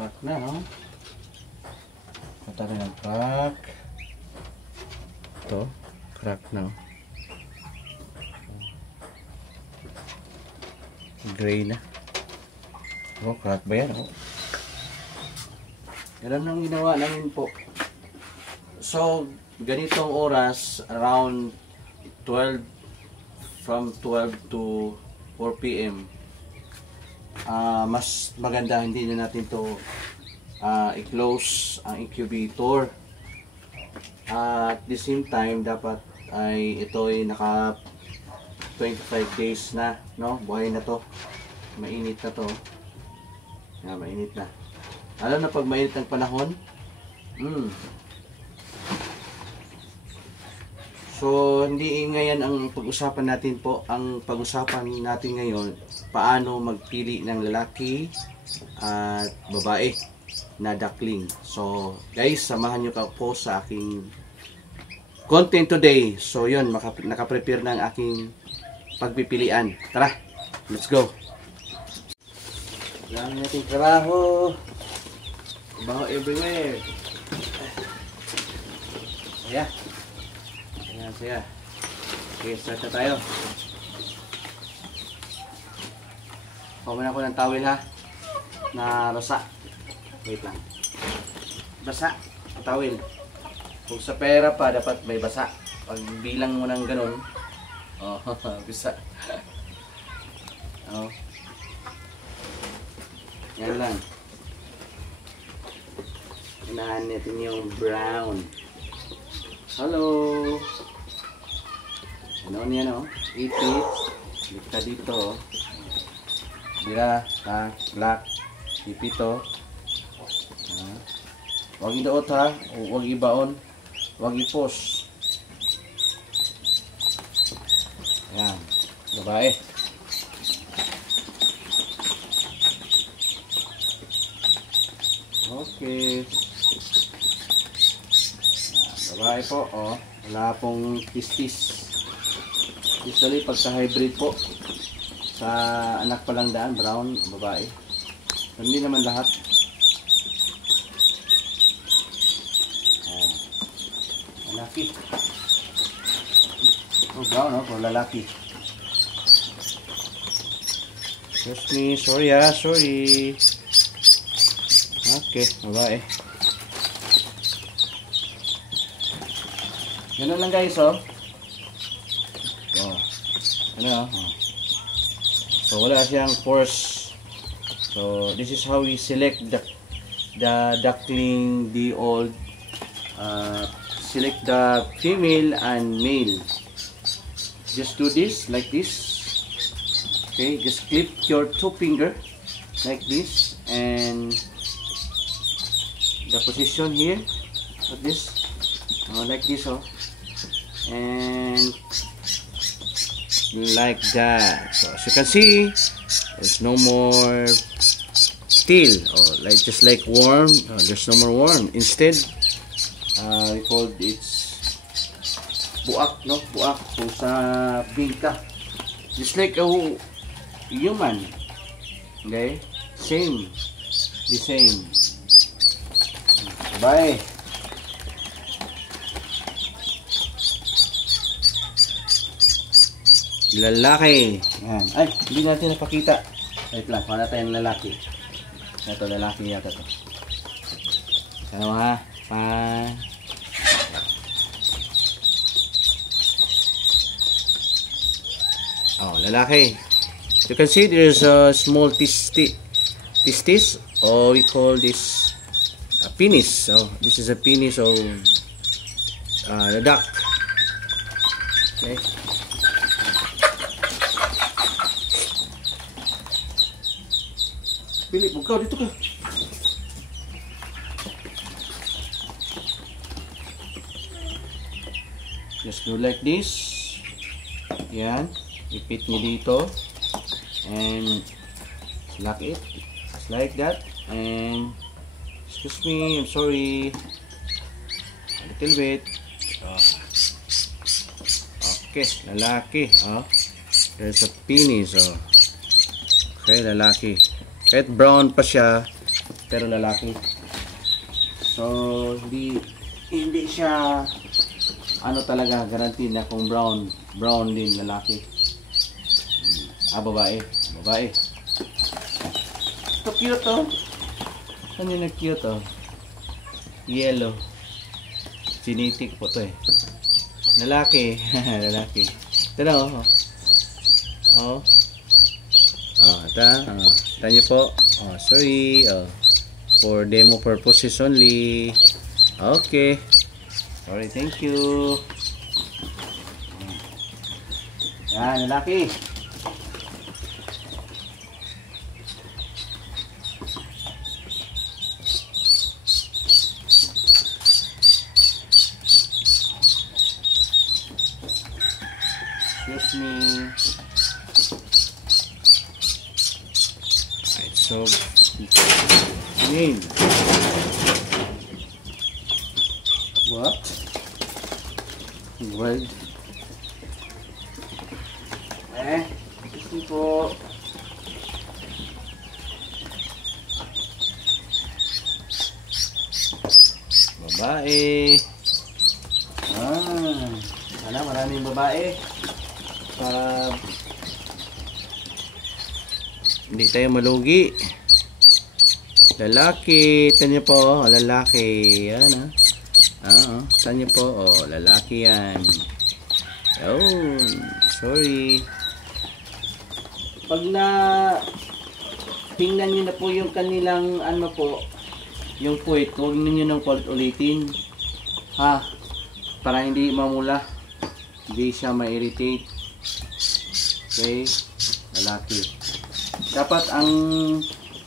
Crack na, no? Punta na ng crack. Ito, crack na. Gray na. Oh, crack ba yan? Oh. Ganun ang ginawa namin po. So, ganitong oras, around 12, from 12 to 4 p.m. Mas maganda hindi na natin to i-close ang incubator. At the same time, dapat ay ito ay naka 25 days na, no? Buhay na to. Mainit na to. Yan, mainit na. Alam na pag mainit ang panahon. So, hindi ngayon ang pag-usapan natin po. Ang pag-usapan natin ngayon, paano magpili ng lalaki at babae na duckling. So, guys, samahan nyo po sa aking content today. So, yun, nakaprepare na ang aking pagpipilian. Tara, let's go. Lang natin trabaho. Trabaho everywhere. Ayan. Ayan siya. Okay, start na tayo. Pumuna ko ng towel ha. Na basa. Wait lang. Basa. Towel. Kung sa pera pa, dapat may basa. Pag bilang mo ng ganun, oh, bisa. Oh. Yan lang. Inahan natin yung brown. Hello. Ano niya no? 8 feet. Dito dito. Dira, black. Ipito. Wag idaot ha. Wag ibaon. Wag ipos. Yan. Babae. Okay. Babae po, oh. Wala pong tistis. Usually, pag sa hybrid po, sa anak pa lang daan, brown, babae. Hindi naman lahat. Lalaki. Oh, brown, oh, for lalaki. Excuse me, sorry ah, sorry. Okay, babae. Ganun lang guys, oh. Oh. Ano, oh. So, wala siyang force. So, this is how we select the duckling, the old, select the female and male. Just do this, like this. Okay, just clip your two finger, like this, and the position here, like this, like this, oh, and like that. So as you can see, there's no more steel, or like just like worm. There's no more worm. Instead, we call it buak, no? Buak kung sa bingka, just like a human. Okay, same, the same. Bye. Lalaki. Yan. Ay, hindi natin napakita. Wait lang, paano tayo ng lalaki? Ito, lalaki yata to. Ano ha? Oh, lalaki. You can see there's a small testis, or we call this penis. So this is a penis of the duck. Okay. Philip, bukaw dito ka. Just do like this. Yan. Ipit niyo dito. And lock it. Just like that. And excuse me, I'm sorry. A little bit. Okay, lalaki. There's a penis. Okay, lalaki. Kahit brown pa siya, pero lalaki. So hindi siya ano talaga guarantee na kung brown din lalaki. Babae. Ito cute oh. Ano na cute oh. Yellow. Genetic po to eh. Lalaki. Lalaki. Ito na oh. Oh. Tanya po. Sorry. For demo purposes only. Okay. Sorry, thank you. Yan, lalaki. Excuse me. Alright, so name. What? Word. Ito po. Babae. Sana maraming babae. Para hindi tayo malugi. Lalaki. Ito nyo po. Lalaki. Yan saan nyo po? Lalaki yan. Yun. Sorry. Pag na tingnan nyo na po yung kanilang ano po, yung puwit, huwag nyo nang ulitin. Para hindi mamula. Hindi siya ma-irritate. Okay? Lalaki. Dapat ang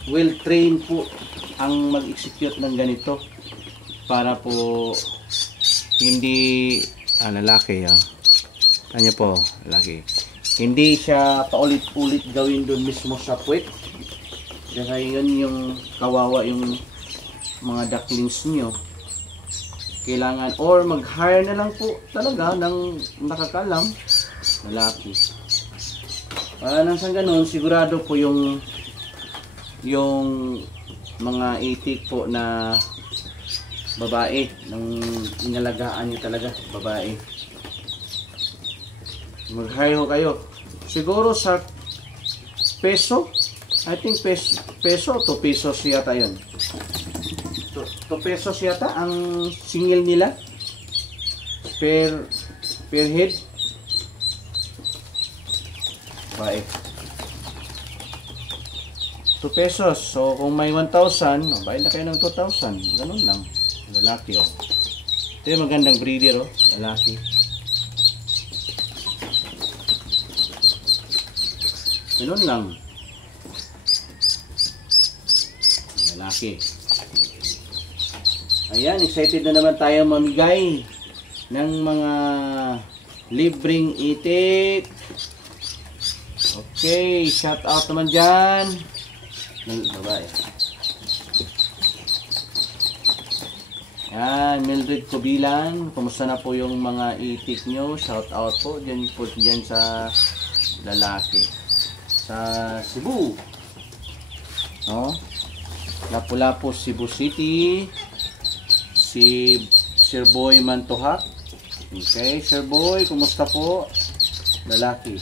well-trained po ang mag-execute ng ganito. Para po hindi lalaki ano po, lalaki. Hindi siya paulit-ulit gawin doon mismo sa puwet. Kasi yun yung kawawa yung mga ducklings nyo. Kailangan or mag-hire na lang po talaga ng nakakalam lalaki. Para nang sa ganun sigurado po yung mga itik po na babae nang inalagaan niyo talaga babae. Mag-hire ho kayo. Siguro sa peso, I think peso 2 pesos yata yun. 2 pesos yata ang singil nila per head. Babae. 2 pesos. So kung may 1,000, bayad na kayo ng 2,000. Ganun lang. Lalaki Ito yung magandang breeder lalaki. Ganun lang. Lalaki. Ayan, excited na naman tayo mamigay ng mga libreng itik. Okay, shout out naman dyan. Babae. Yan, Mildred Kubilan. Kumusta na po yung mga itik nyo? Shout out po dyan sa lalaki. Sa Cebu. Lapu-Lapu, Cebu City. Si Sir Boy Mantohak. Okay, Sir Boy, kumusta po? Lalaki.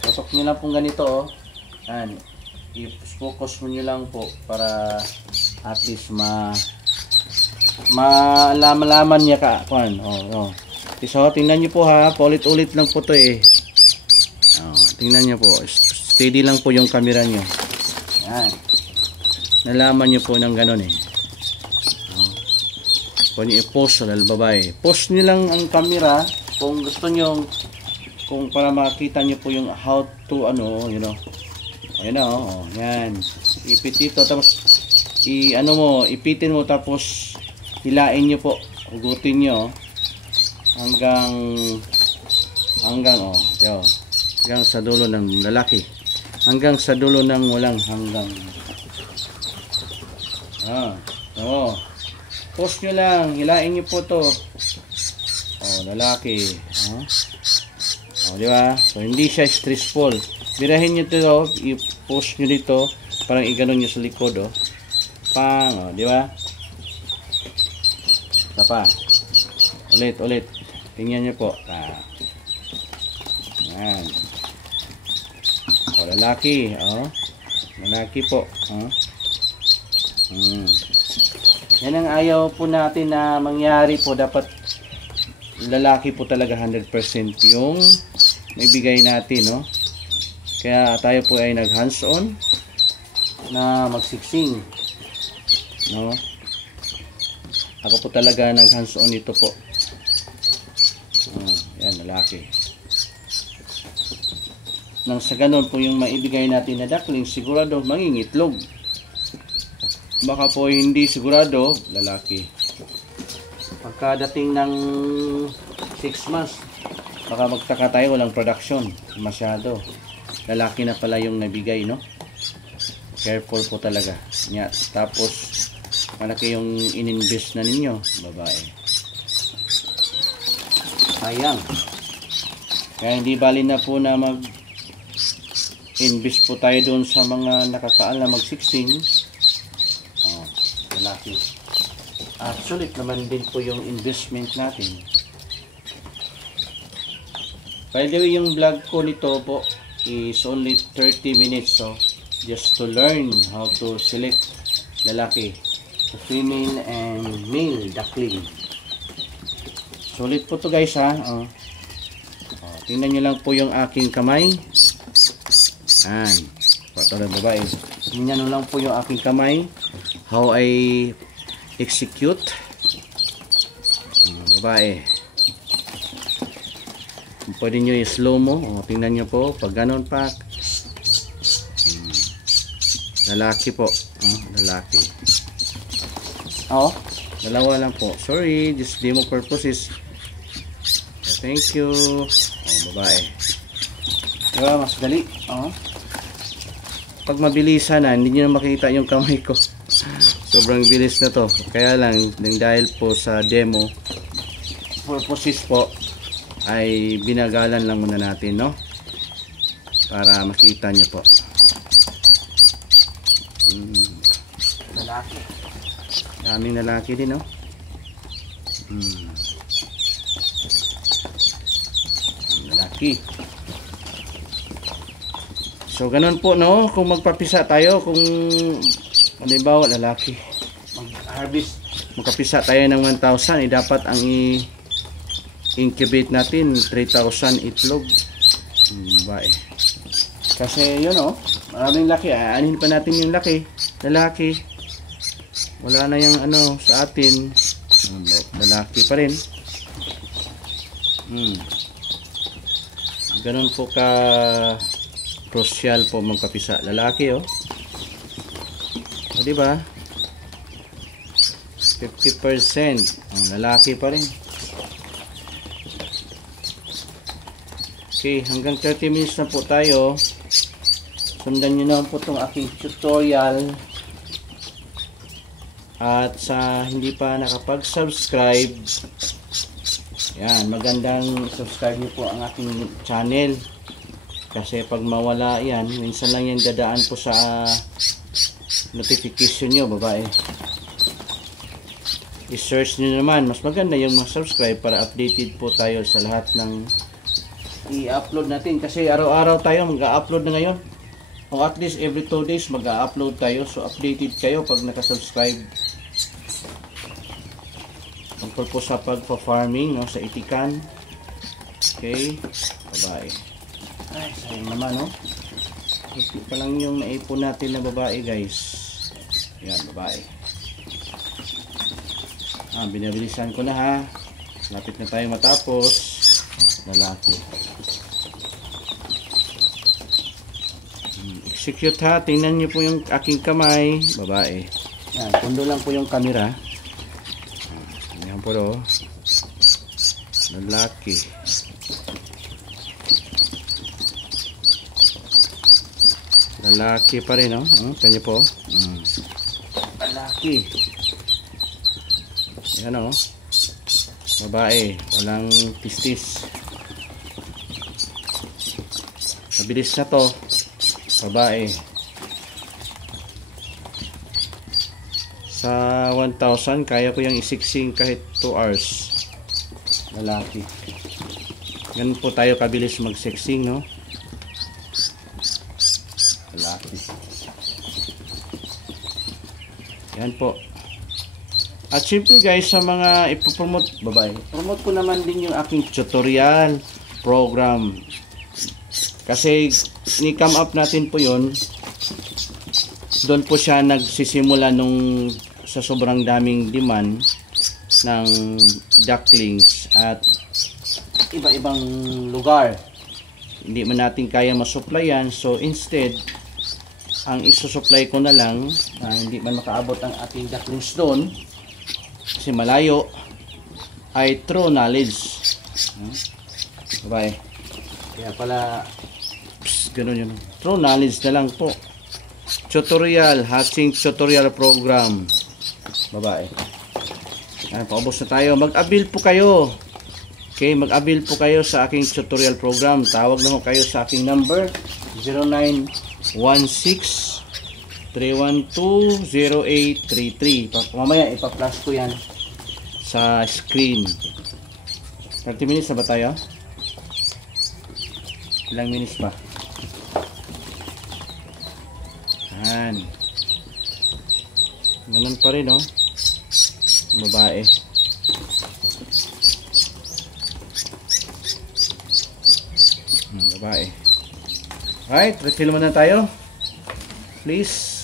Tutok nyo lang pong ganito Yan. I-focus mo nyo lang po para at least malaman niya ka. So, tingnan nyo po paulit-ulit lang po to tingnan nyo po. Steady lang po yung camera nyo. Yan. Nalaman nyo po ng ganun Kung nyo i-post sa babae. Post nyo lang ang camera kung gusto nyo, kung para makita nyo po yung how to Ayan yan. Ipit ito tapos ipitin mo tapos hilain nyo po. Hugutin nyo hanggang sa dulo ng lalaki. Hanggang sa dulo ng walang hanggang. Post nyo lang. Hilain nyo po to. Lalaki. Diba? So, hindi siya stressful. Birahin nyo ito. I-post nyo dito. parang iganon nyo sa likod, oh. Pang, oh, di ba? Isa pa. Ulit. Tingnan nyo po. Yan. O, lalaki, oh. Lalaki po, oh. Yan ang ayaw po natin na mangyari po. Dapat lalaki po talaga 100% yung maibigay natin, no? Kaya tayo po ay nag hands on na magsiksing, no? Ako po talaga nag hands on ito po. Yan, lalaki. Nang sa ganun po yung maibigay natin na duckling, sigurado mangingitlog. Baka po hindi sigurado, lalaki. Pagkadating ng 6 months, baka magtaka tayo, walang production masyado. Lalaki na pala yung nabigay, no? Careful po talaga. Tapos malaki yung ininvest na ninyo, babae. Sayang. Kaya hindi bali na po na mag-invest po tayo doon sa mga nakakaal na mag-16. Lalaki. Sulit naman din po yung investment natin. By the way, yung vlog ko nito po is only 30 minutes. So, just to learn how to select lalaki, female and male duckling. Sulit po to guys, ha. Tingnan nyo lang po yung aking kamay. Yan. Ito na babae. Tingnan nyo lang po yung aking kamay. How I execute. Babae. Pwede nyo i-slow mo. Tingnan nyo po. Pag ganon pa. Lalaki po. Lalaki. Dalawa lang po. Sorry. Just demo purposes. Thank you. Babae. Diba? Mas dali. Pag mabilisan na, hindi nyo na makita yung kamay ko. Sobrang bilis na to. Kaya lang, dahil po sa demo purposes po, ay binagalan lang muna natin, no? Para makita nyo po. Lalaki. Daming lalaki din, no? Lalaki. So, ganun po, no? Kung magpapisa tayo, kung halimbawa, lalaki, mag-harvest, magpapisa tayo ng 1,000, dapat ang i-incubate natin 3,000 itlog. Bae. Kasi, yun, maraming laki. Anin pa natin yung lalaki. Wala na yung sa atin. Lalaki pa rin. Ganun po ka crucial po magpapisa. Lalaki, diba? 50%. Lalaki pa rin. Okay, hanggang 30 minutes na po tayo. Sundan nyo na po itong aking tutorial. At sa hindi pa nakapag-subscribe, yan, magandang subscribe nyo po ang aking channel. Kasi pag mawala yan, minsan lang yan dadaan po sa notification nyo, babae. I-search nyo naman. Mas maganda yung mag-subscribe para updated po tayo sa lahat ng i-upload natin. Kasi araw-araw tayo mag-upload na ngayon. O at least every 2 days mag-upload tayo. So updated kayo pag nakasubscribe. Tungkol po sa pagpa-farming, sa itikan. Okay. Babae. Ay, sayang naman, ito pa lang yung naipon natin na babae, guys. Yan, babae. Binabilisan ko na, ha. Lapit na tayo matapos. Lalaki. Execute, ha. Tingnan nyo po yung aking kamay. Babae. Yan, pundo lang po yung camera. Yan po, lalaki. Lalaki pa rin, Kanya po. Lalaki. Yan, babae. Walang tistis. Mabilis na to. Babae. Sa 1,000, kaya ko yung isiksing kahit 2 hours. Lalaki. Ganun po tayo kabilis magsiksing, no? Lalaki. Yan po. At syempre guys, sa mga ipopromote, promote ko naman din yung aking tutorial program. Kasi ni-come up natin po yun. Doon po siya nagsisimula nung sa sobrang daming demand ng ducklings at iba-ibang lugar. Hindi man natin kaya masupplyan, so instead ang isusupply ko na lang hindi man makaabot ang ating ducklings doon kasi malayo ay true knowledge. Bye. Kaya pala ganun yun. True knowledge na lang po. Tutorial, hatching tutorial program. Babae. Ayan, paubos na tayo. Mag-avail po kayo. Okay, mag-avail po kayo sa aking tutorial program. Tawag na po kayo sa aking number 0916-312-0833. Mamaya ipa-flash ko yan sa screen. 30 minutes na ba tayo? Ilang minutes pa? Yan. Ganun pa rin, no? Babae. Babae. Alright, refill muna tayo. Please.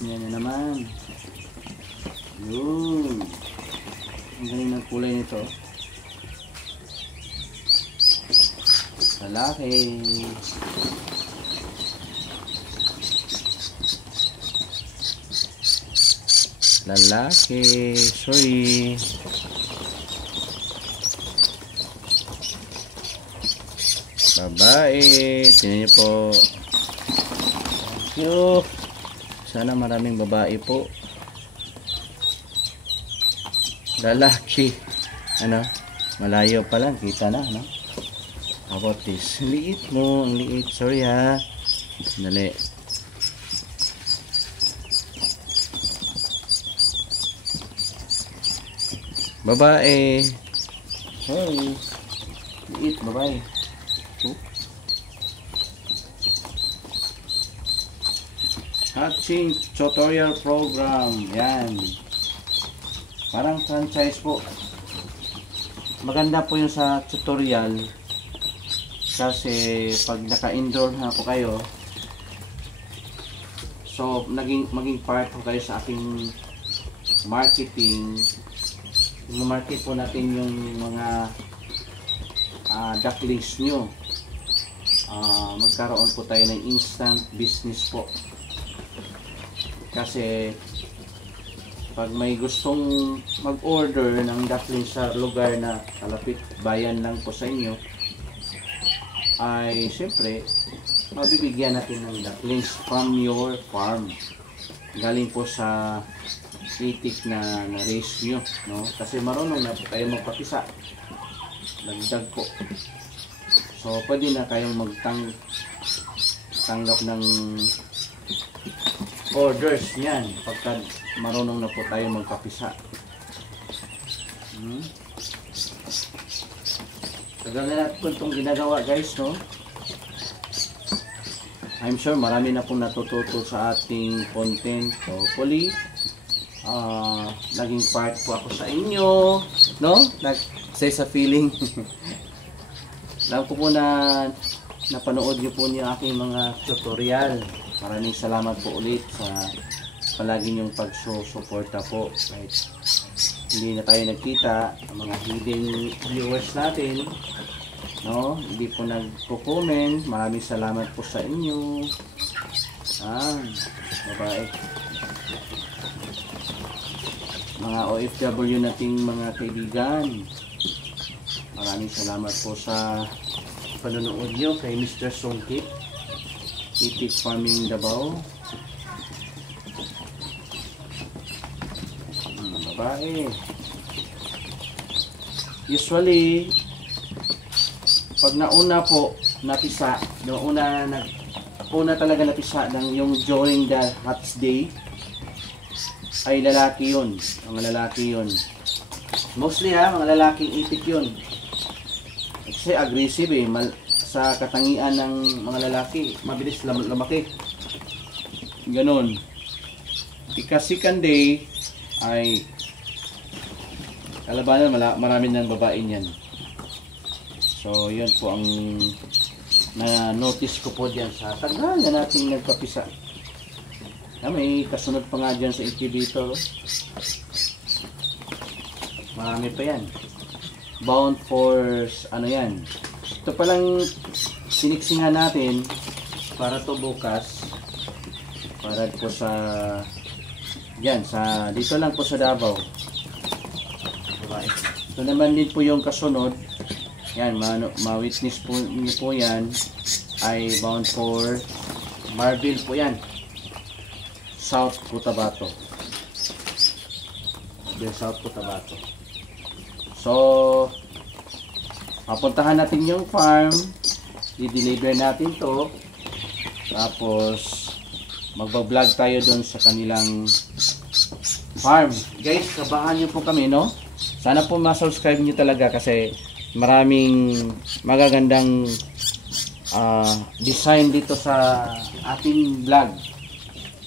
Yan na naman. Yun. Ang galing ng kulay nito. Lalaki. Lalaki. Sorry. Babae. Tingnan niyo po. Thank you. Sana maraming babae po. Lalaki. Ano? Malayo pa lang. Kita na, no? How about this? Ang liit mo. Ang liit. Sorry ha. Dali. Babae. Sorry. Liit. Babae. Hatching tutorial program. Yan. Parang franchise po. Maganda po yung sa tutorial. Kasi pag naka-enroll na po kayo, so maging part po kayo sa aking marketing. I-market po natin yung mga ducklings nyo. Magkaroon po tayo ng instant business po. Kasi pag may gustong mag-order ng ducklings sa lugar na kalapit bayan lang po sa inyo, ay siyempre mabibigyan natin ng ducklings from your farm. Galing po sa itik na race nyo, no? Kasi marunong na po kayo magpakisa. Dagdag po. So pwede na kayong magtanggap ng orders niyan pagka marunong na po tayo magpapisa. Tagal na natin po itong ginagawa guys, no? I'm sure marami na po natututo sa ating content. So hopefully naging part po ako sa inyo, no? Say sa feeling. Alam ko po na napanood niyo po niyo aking mga tutorial. Maraming salamat po ulit sa palagi niyong pagsusuporta po. Kahit hindi na tayo nagkita, ang mga hidden viewers natin, no, hindi po nagko-comment. Maraming salamat po sa inyo. Babae. Mga OFW nating mga kaibigan, maraming salamat po sa panonood nyo kay Mr. Songkit, Itik Farming Davao. Babae. Usually, pag nauna po napisa, una talaga napisa ng yung during the hot day, ay lalaki yun. Mga lalaki yun. Mostly mga lalaking itik yun. Kasi aggressive sa katangian ng mga lalaki. Mabilis lumaki. Ganon. Ika-second day ay kalabanan, marami ng babae niyan. So yun po ang na-notice ko po dyan sa tagal na nating nagpapisa. May kasunod pa nga dyan sa incubator. Marami pa yan. Bound for ano yan. Ito palang siniksingan natin para to bukas. Para po sa yan, dito lang po sa Davao. Ito naman din po yung kasunod. Yan, ma-witness po niyo po yan. Ay bound for Marville po yan. South Cotabato. South Cotabato. So, papuntahan natin yung farm. I-deliver natin to. Tapos, magbablog tayo doon sa kanilang farm. Guys, kabahan nyo po kami, no? Sana po ma-subscribe nyo talaga kasi maraming magagandang design dito sa ating vlog.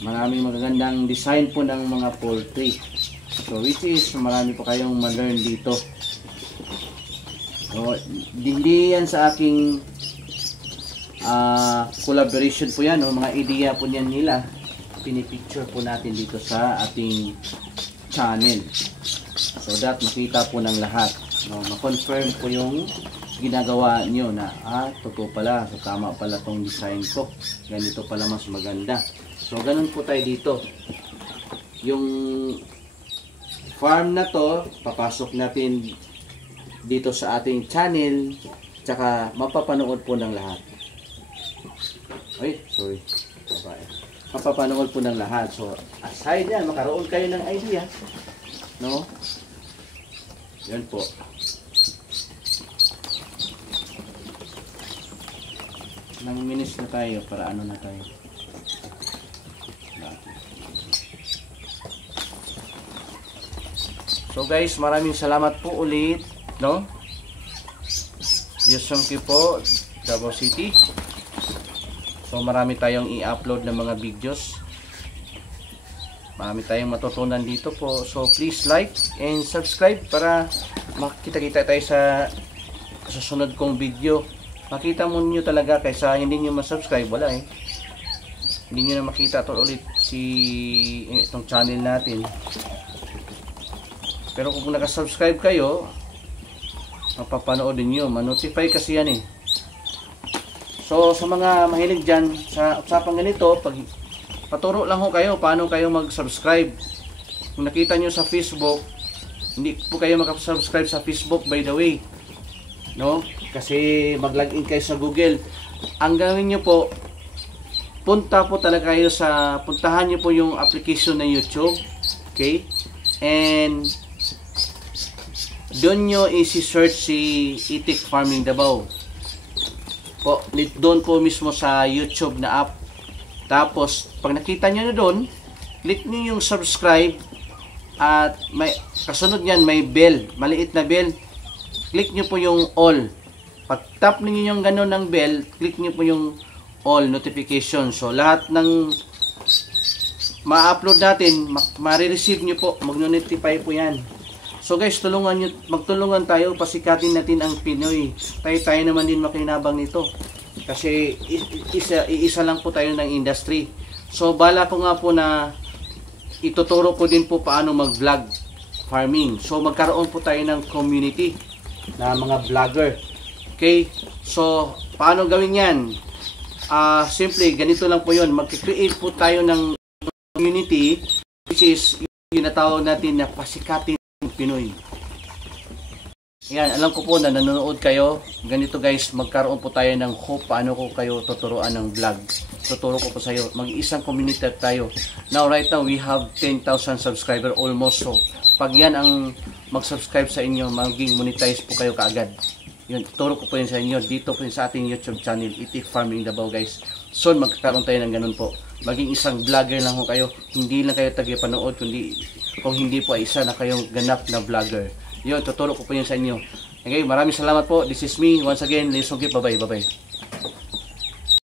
Maraming magagandang design po ng mga poultry. So which is marami po kayong ma-learn dito. So, hindi yan sa aking collaboration po yan, no? Mga idea po niyan nila. Pinipicture po natin dito sa ating channel. So that makita po ng lahat. No? Ma-confirm po yung ginagawa nyo na totoo pala, so tama pala tong design ko. Ganito pala mas maganda. So, ganun po tayo dito. Yung farm na to, papasok natin dito sa ating channel, tsaka mapapanood po ng lahat. Ay, sorry. Mapapanood po ng lahat. So, aside yan, makaroon kayo ng idea. No? Yan po. Nang minutes na tayo para ano na tayo. So guys, maraming salamat po ulit, no? Yusungki po, Davao City. So marami tayong i-upload ng mga videos. Marami tayong matutunan dito po. So please like and subscribe para makita-kita tayo sa susunod kong video. Makita mo nyo talaga kaysa hindi nyo ma-subscribe, wala eh. Hindi nyo na makita to ulit itong channel natin. Pero kung naka-subscribe kayo, mapapanood nyo, ma-notify kasi yan eh. So sa mga mahilig dyan sa usapang ganito, paturo lang ho kayo paano kayo mag-subscribe. Kung nakita nyo sa Facebook, hindi po kayo makasubscribe sa Facebook by the way, no? Kasi mag-login kayo sa Google. Ang gawin nyo po, puntahan nyo po yung application na YouTube, okay? And doon nyo isi-search si Itik Farming Davao. Doon po mismo sa YouTube na app. Tapos, pag nakita nyo na doon, click nyo yung subscribe at may kasunod yan, may bell, maliit na bell. Click nyo po yung all. Pag tap niyo yung gano'n ng bell, click nyo po yung all notification. So, lahat ng ma-upload natin, ma-receive nyo po, mag-notify po yan. So guys, magtulungan tayo, pasikatin natin ang Pinoy. Tayo naman din makinabang nito. Kasi isa lang po tayo ng industry. So bala ko nga po na ituturo ko din po paano mag-vlog farming. So magkaroon po tayo ng community na mga vlogger. Okay? So paano gawin yan? Simple, ganito lang po yun. Mag-create po tayo ng community which is yung natawag natin na pasikatin ng Pinoy. Yan, alam ko po na nanonood kayo. Ganito guys, magkaroon po tayo ng hope paano ko kayo tuturuan ng vlog. Tuturo ko po sa iyo. Mag-isang community tayo. Now, right now, we have 10,000 subscriber almost. So, pag yan ang mag-subscribe sa inyo, maging monetize po kayo kaagad. Yun, tuturo ko po yun sa inyo. Dito po yun sa ating YouTube channel, Itik Farming Davao guys. Soon, magkakaroon tayo ng ganun po. Maging isang vlogger lang po kayo. Hindi lang kayo tagapanood, kung hindi po ay isa na kayong ganap na vlogger. Yun, tuturo ko po yun sa inyo. Okay, maraming salamat po. This is me. Once again, Lesong Kip. Bye-bye. Bye-bye.